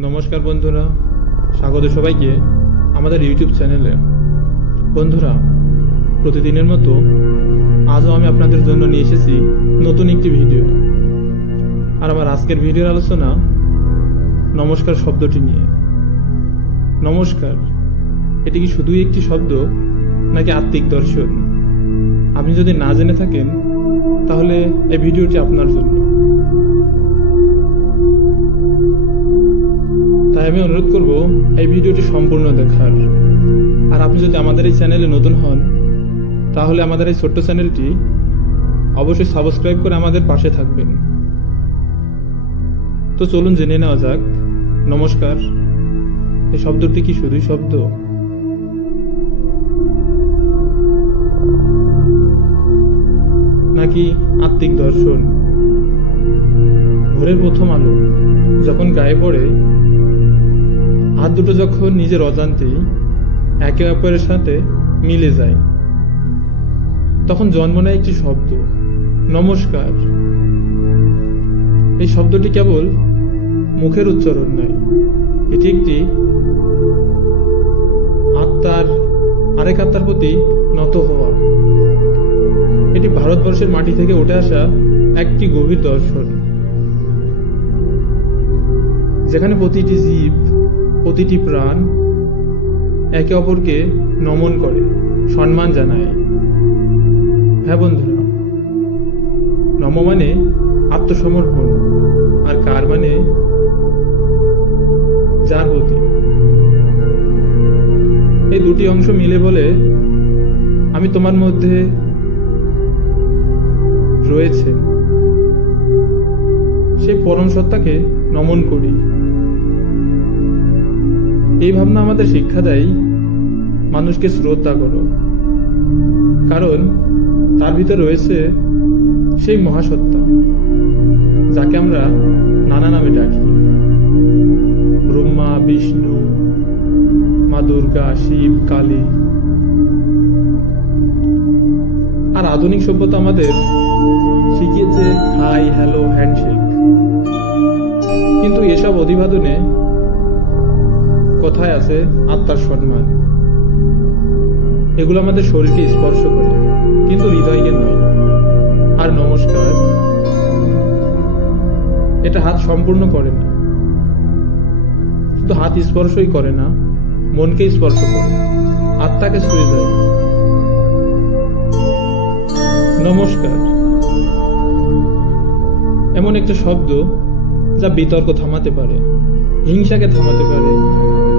নমস্কার বন্ধুরা, স্বাগত সবাইকে আমাদের ইউটিউব চ্যানেলে। বন্ধুরা, প্রতিদিনের মতো আজও আমি আপনাদের জন্য নিয়ে এসেছি নতুন একটি ভিডিও। আর আমার আজকের ভিডিওর আলোচনা নমস্কার শব্দটি নিয়ে। নমস্কার, এটি কি শুধুই একটি শব্দ নাকি আত্মিক দর্শন? আপনি যদি না জেনে থাকেন, তাহলে এই ভিডিওটি আপনার জন্য। তাই আমি অনুরোধ করব, এই ভিডিওটি সম্পূর্ণ দেখার। আর আপনি যদি আমাদের এই চ্যানেলে নতুন হন, তাহলে আমাদের এই ছোট্ট চ্যানেলটি অবশ্যই সাবস্ক্রাইব করে আমাদের পাশে থাকবেন। তো চলুন জেনে নেওয়া যাক, নমস্কার, এই শব্দটি কি শুধুই শব্দ? নাকি আত্মিক দর্শন? ভোরের প্রথম আলো, যখন গায়ে পড়ে দুটো যখন নিজের অজান্তেই একে অপরের সাথে মিলে যায়, তখন জন্ম নেয় একটি শব্দ, নমস্কার। এই শব্দটি কেবল মুখের উচ্চারণ নয়, এটি একটি আত্মার, আরেক আত্মার প্রতি নত হওয়া। এটি ভারতবর্ষের মাটি থেকে উঠে আসা একটি গভীর দর্শন, যেখানে প্রতিটি জীব প্রতিটি প্রাণ একে অপরকে নমন করে, সম্মান জানায়। হ্যাঁ বন্ধুরা, নম মানে আত্মসমর্পণ, আর কার মানে? যার প্রতি। এই দুটি অংশ মিলে বলে আমি তোমার মধ্যে রয়েছে। সেই পরম সত্তাকে নমন করি। এই ভাবনা আমাদের শিক্ষা দেয়, মানুষকে শ্রদ্ধা করো। কারণ তার ভিতরে রয়েছে সেই মহাসত্তা, যাকে আমরা নানা নামে ডাকি। ব্রহ্মা, বিষ্ণু, মা দুর্গা, শিব, কালী। আর আধুনিক সভ্যতা আমাদের শিখিয়েছে, হাই, হ্যালো, হ্যান্ডশেক। কিন্তু এসব অধিবাদনে কথায় আছে? আত্মার সম্মান। এগুলো আমাদের শরীরকে স্পর্শ করে, কিন্তু হৃদয়কে নয়। আর নমস্কার, এটা হাত সম্পূর্ণ করে না। শুধু হাত স্পর্শই করে না মনকে স্পর্শ করে। আত্মাকে ছুঁয়ে যায়। নমস্কার। এমন একটা শব্দ যা বিতর্ক থামাতে পারে, হিংসাকে থামাতে পারে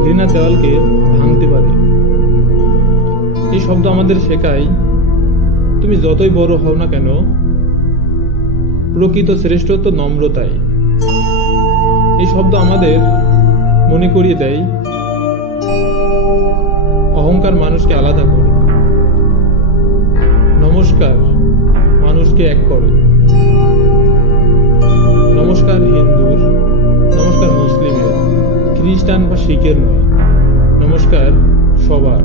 ঘৃণা দেওয়ালকে ভাঙতে পারে। এই শব্দ আমাদের শেখায়, তুমি যতই বড় হও না কেন, প্রকৃত শ্রেষ্ঠত্ব নম্রতায়। এই শব্দ আমাদের মনে করিয়ে দেয়, অহংকার মানুষকে আলাদা করে। নমস্কার মানুষকে এক করে। খ্রিস্টান বা শিখের নয়। নমস্কার সবার।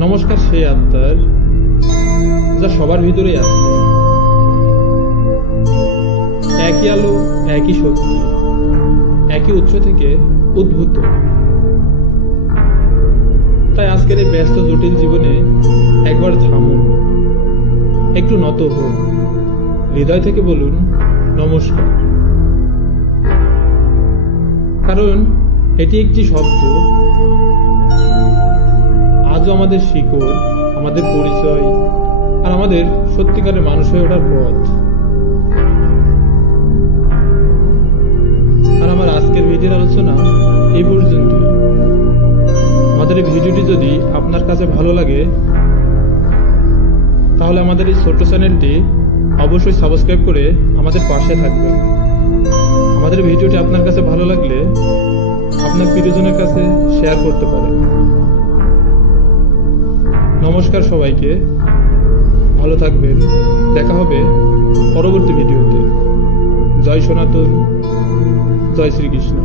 নমস্কার সেই আত্মার যা সবার ভিতরেই আছে। একই আলো, একই শক্তি, একই উৎস থেকে উদ্ভূত। তাই আজকের এই ব্যস্ত, জটিল জীবনে একবার থামুন। একটু নত হন। হৃদয় থেকে বলুন, নমস্কার। কারণ এটি একটি শব্দ। আজও আমাদের শিকড়, আমাদের পরিচয় আর আমাদের সত্যিকারের মানুষ হয়ে ওঠার পথ। আর আমার আজকের ভিডিওর আলোচনা এই পর্যন্ত। আমাদের এই ভিডিওটি যদি আপনার কাছে ভালো লাগে, তাহলে আমাদের এই ছোট্ট চ্যানেলটি অবশ্যই সাবস্ক্রাইব করে আমাদের পাশে থাকবেন। আমাদের ভিডিওটি আপনার কাছে ভালো লাগলে আপনার প্রিয়জনের কাছে শেয়ার করতে পারেন। নমস্কার সবাইকে। ভালো থাকবেন। দেখা হবে পরবর্তী ভিডিওতে। জয় সনাতন, জয় শ্রীকৃষ্ণ।